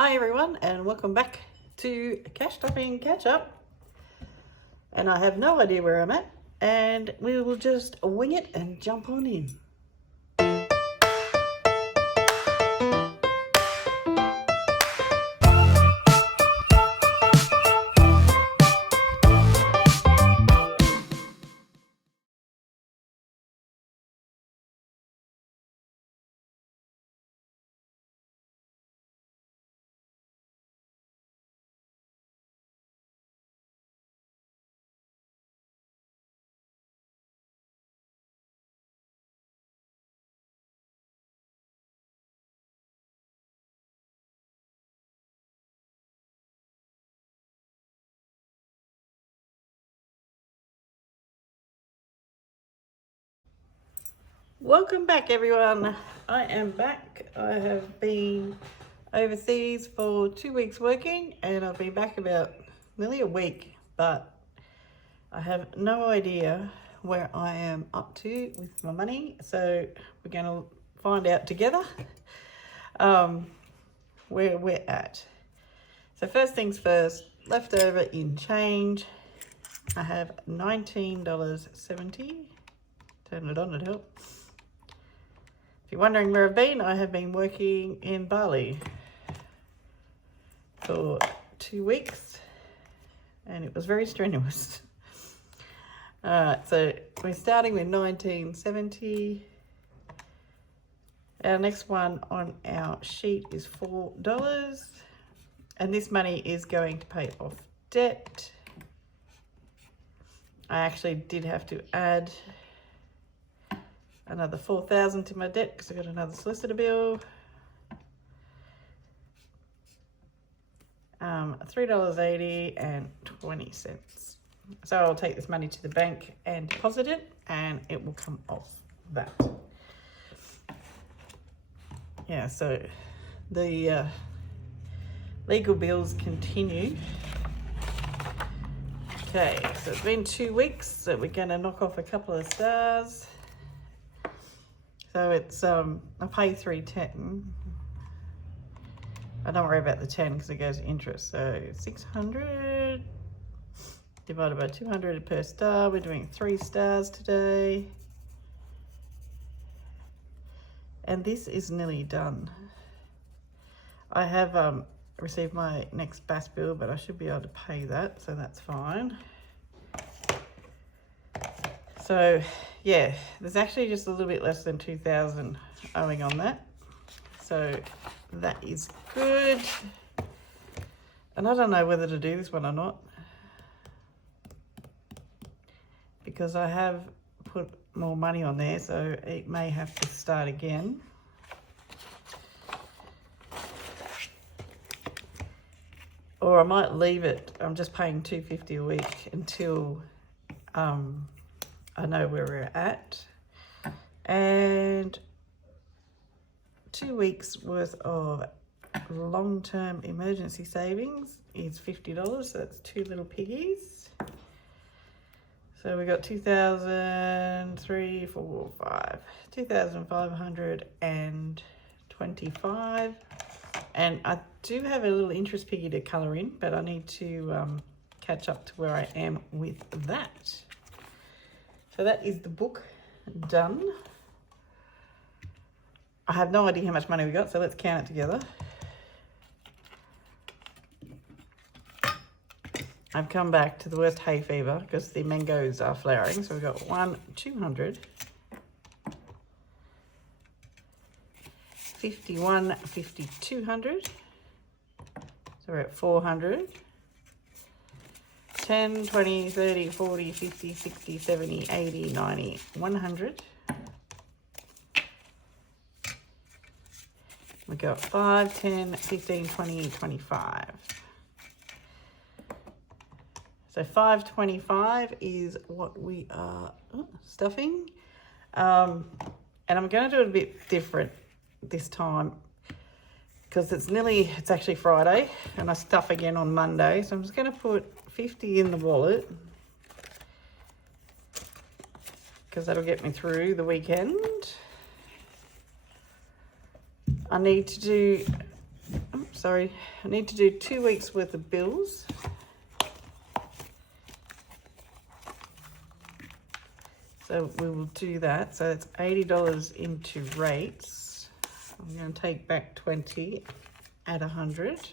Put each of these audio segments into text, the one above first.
Hi everyone, and welcome back to Cash Stuffing Catch-Up. And I have no idea where I'm at, and we will just wing it and jump on in. Welcome back everyone. I am back. I have been overseas for 2 weeks working, and I've been back about nearly a week, but I have no idea where I am up to with my money, so we're going to find out together where we're at. So first things first, leftover in change, I have $19.70. Turn it on, it helps. If you're wondering where I've been, I have been working in Bali for 2 weeks, and it was very strenuous. So we're starting with $19.70. Our next one on our sheet is $4, and this money is going to pay off debt. I actually did have to add another $4,000 to my debt because I got another solicitor bill. $3.80 and 20 cents. So I'll take this money to the bank and deposit it, and it will come off that. Yeah, so the legal bills continue. Okay, so it's been 2 weeks, so we're going to knock off a couple of stars. So it's I pay $3.10. I don't worry about the 10 because it goes to interest. So 600 divided by 200 per star. We're doing 3 stars today, and this is nearly done. I have received my next BAS bill, but I should be able to pay that, so that's fine. So yeah, there's actually just a little bit less than 2,000 owing on that, so that is good. And I don't know whether to do this one or not, because I have put more money on there, so it may have to start again. Or I might leave it. I'm just paying $2.50 a week until I know where we're at. And 2 weeks worth of long-term emergency savings is $50, so that's 2 little piggies. So we got 2,525, and I do have a little interest piggy to colour in, but I need to catch up to where I am with that. So that is the book done. I have no idea how much money we got, so let's count it together. I've come back to the worst hay fever because the mangoes are flowering. So we've got 200, 51, 200. So we're at 400. 10, 20, 30, 40, 50, 60, 70, 80, 90, 100. We got 5, 10, 15, 20, 25. So 525 is what we are stuffing. And I'm going to do it a bit different this time because it's actually Friday and I stuff again on Monday. So I'm just going to put 50 in the wallet because that'll get me through the weekend. I need to do, sorry, I need to do 2 weeks worth of bills. So we will do that. So it's $80 into rates. I'm going to take back 20 at 100.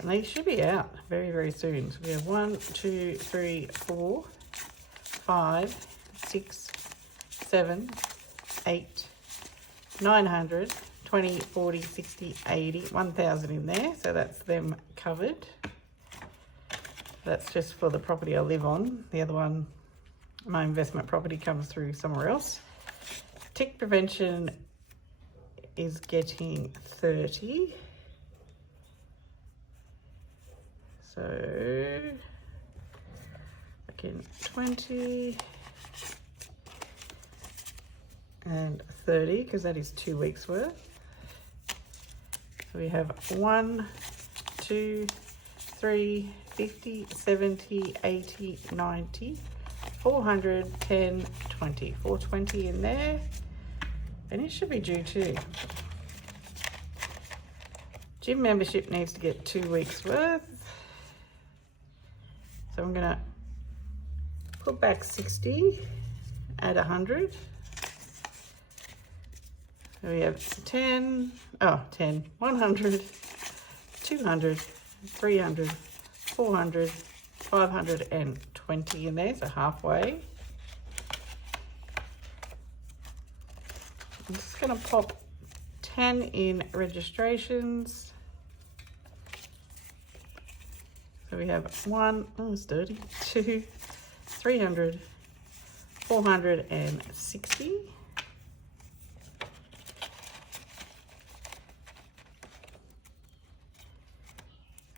And they should be out very, very soon. So we have 1, 2, 3, 4, 5, 6, 7, 8, 900, 20, 40, 60, 80, 1,000 in there. So that's them covered. That's just for the property I live on. The other one, my investment property, comes through somewhere else. Tick prevention is getting 30. So again, 20 and 30, because that is 2 weeks worth. So we have 1, 2, 3, 50, 70, 80, 90, 400, 10, 20, 420 in there. And it should be due too. Gym membership needs to get 2 weeks worth. So I'm gonna put back 60 at 100. So we have 10, 100, 200, 300, 400, 520 in there, so halfway. I'm just gonna pop 10 in registrations. So we have 1, oh, it's dirty, 2, 300, 460.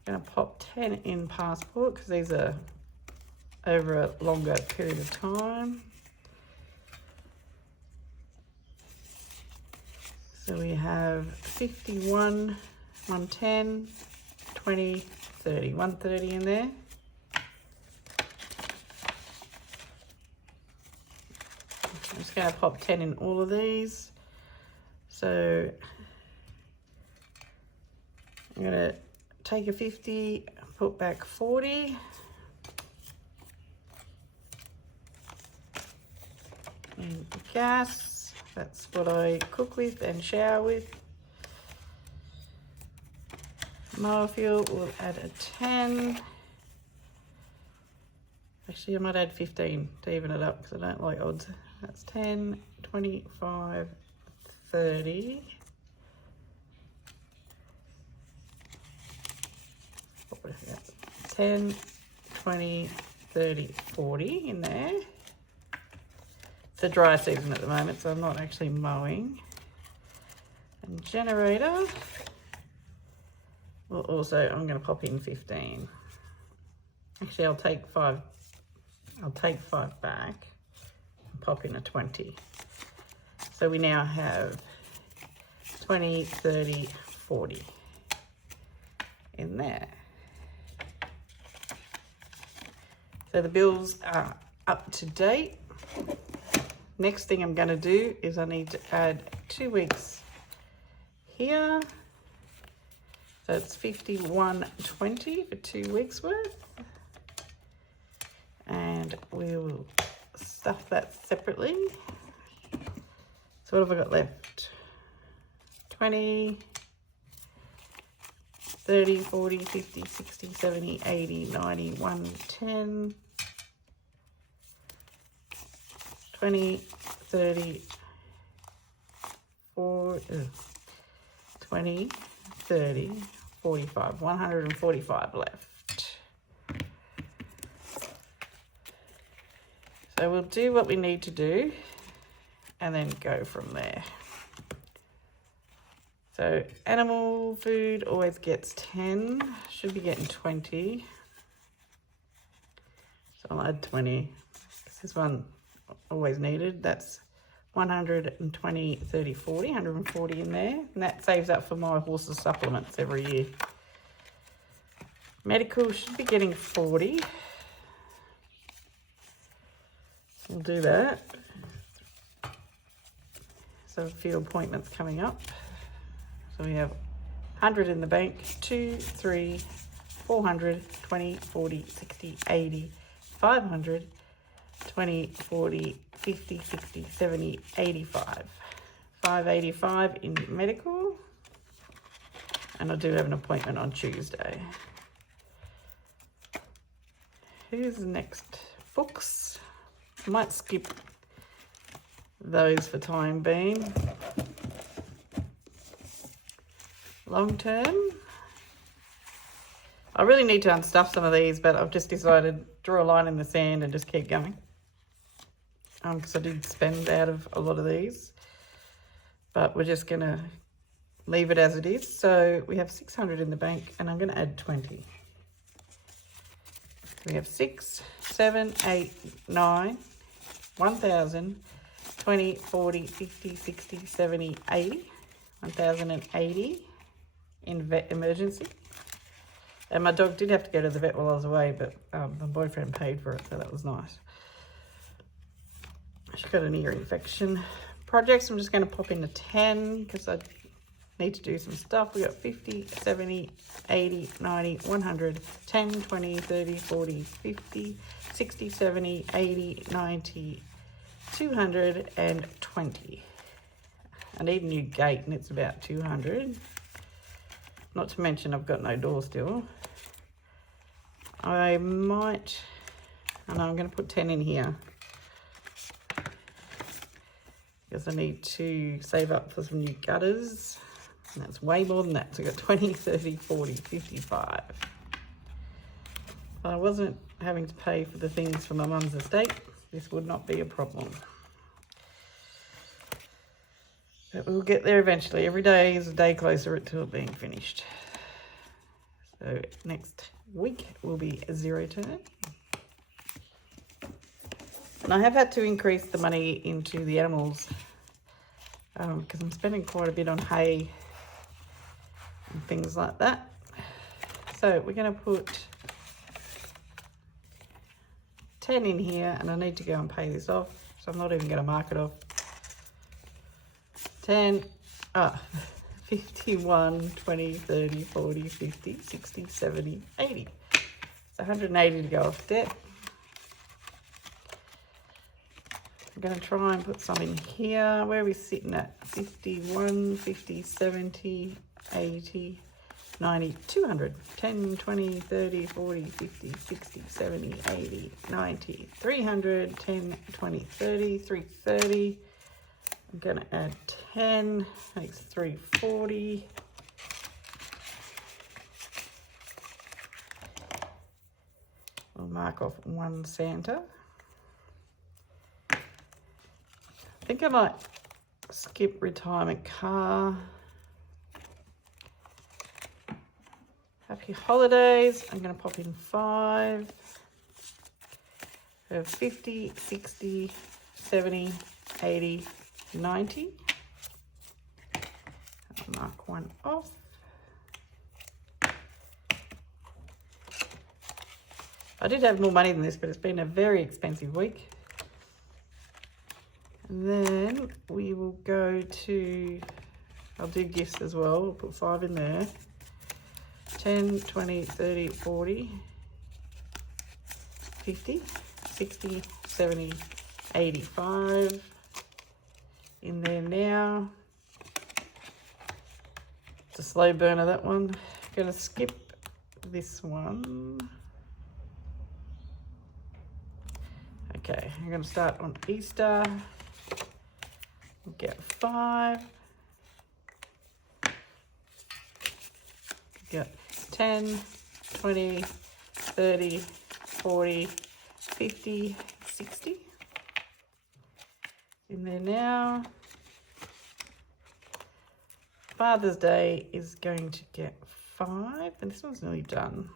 Gonna pop 10 in passport because these are over a longer period of time. So we have 51, 110, 20, 30, 130 in there. I'm just going to pop 10 in all of these. So I'm going to take a 50, put back 40. And gas, that's what I cook with and shower with. Mower fuel, we'll add a 10. Actually, I might add 15 to even it up because I don't like odds. That's 10, 25, 30. 10, 20, 30, 40 in there. It's a dry season at the moment, so I'm not actually mowing. And generator, well, also I'm going to pop in 15. Actually, I'll take 5 back and pop in a 20. So we now have 20, 30, 40 in there. So the bills are up to date. Next thing I'm going to do is I need to add 2 weeks here. So it's 51.20 for 2 weeks worth. And we'll stuff that separately. So what have I got left? 20, 30, 40, 50, 60, 70, 80, 90, 110, 20, 30, 20, 30, 45, 145 left. So we'll do what we need to do and then go from there. So animal food always gets 10, should be getting 20. So I'll add 20. This one always needed. That's 120, 30, 40, 140 in there. And that saves up for my horse's supplements every year. Medical should be getting 40. We'll do that. So a few appointments coming up. So we have 100 in the bank, 2, 3, 400, 20, 40, 60, 80, 500, 20, 40, 50, 60, 70, 85. 585 in medical. And I do have an appointment on Tuesday. Who's next? Books. I might skip those for time being. Long term. I really need to unstuff some of these, but I've just decided draw a line in the sand and just keep going. Because I did spend out of a lot of these. But we're just going to leave it as it is. So we have 600 in the bank and I'm going to add 20. We have 6, 7, 8, 9, 1,000, 20, 40, 50, 60, 70, 80. 1,080 in vet emergency. And my dog did have to go to the vet while I was away, but my boyfriend paid for it, so that was nice. She got an ear infection. Projects, I'm just going to pop in a 10 because I need to do some stuff. We got 50, 70, 80, 90, 100, 10, 20, 30, 40, 50, 60, 70, 80, 90, 220. I need a new gate and it's about 200. Not to mention I've got no door still. I might, and I'm going to put 10 in here. Because I need to save up for some new gutters. And that's way more than that. So I've got 20, 30, 40, 55. If I wasn't having to pay for the things from my mum's estate, this would not be a problem. But we'll get there eventually. Every day is a day closer to it being finished. So next week will be a 0 turn. And I have had to increase the money into the animals because I'm spending quite a bit on hay and things like that. So we're going to put 10 in here and I need to go and pay this off. So I'm not even going to mark it off. 10, 51, 20, 30, 40, 50, 60, 70, 80. It's 180 to go off debt. I'm going to try and put some in here. Where are we sitting at? 51, 50, 70, 80, 90, 200. 10, 20, 30, 40, 50, 60, 70, 80, 90, 300, 10, 20, 30, 330. I'm going to add 10, makes 340. We'll mark off one Santa. I think I might skip retirement car. Happy holidays. I'm going to pop in 5. We have 50, 60, 70, 80, 90. I'll mark one off. I did have more money than this, but it's been a very expensive week. And then we will go to, I'll do gifts as well. We'll put 5 in there. 10, 20, 30, 40, 50, 60, 70, 85. In there now. It's a slow burner, that one. Gonna skip this one. Okay, I'm gonna start on Easter. We'll get 5. Get 10, 20, 30, 40, 50, 60. In there now. Father's Day is going to get 5, and this one's nearly done.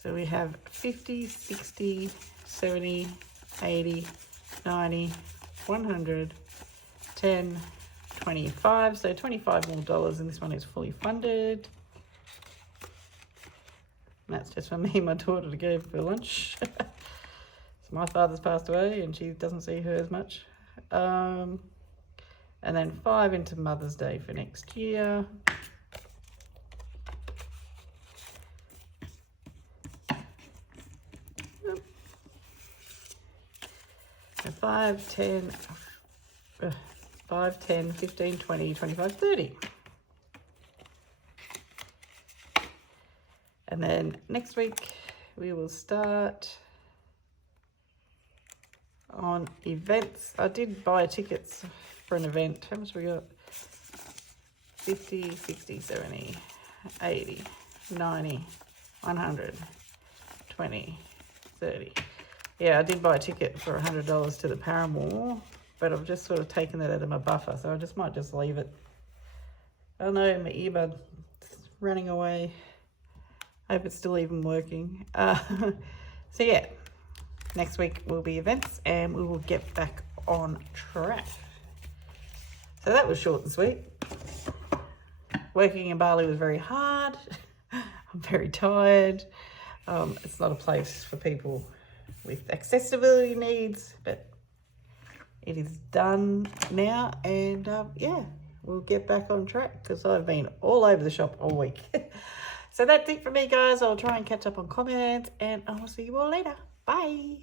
So we have 50, 60, 70, 80, 90, 100, 10, 25. So 25 more dollars, and this one is fully funded. And that's just for me and my daughter to go for lunch. So my father's passed away and she doesn't see her as much. And And then 5 into Mother's Day for next year. And 5, 10, 5, 10, 15, 20, 25, 30. And then next week we will start on events. I did buy tickets for an event. How much we got? 50, 60, 70, 80, 90, 100, 20, 30. Yeah, I did buy a ticket for $100 to the Paramore, but I've just sort of taken that out of my buffer, so I just might just leave it. Oh no, my earbud is running away. I hope it's still even working. So yeah, next week will be events and we will get back on track. So that was short and sweet. Working in Bali was very hard. I'm very tired. It's not a place for people with accessibility needs, but it is done now, and yeah, we'll get back on track because I've been all over the shop all week. So that's it for me, guys. I'll try and catch up on comments, and I'll see you all later. Bye.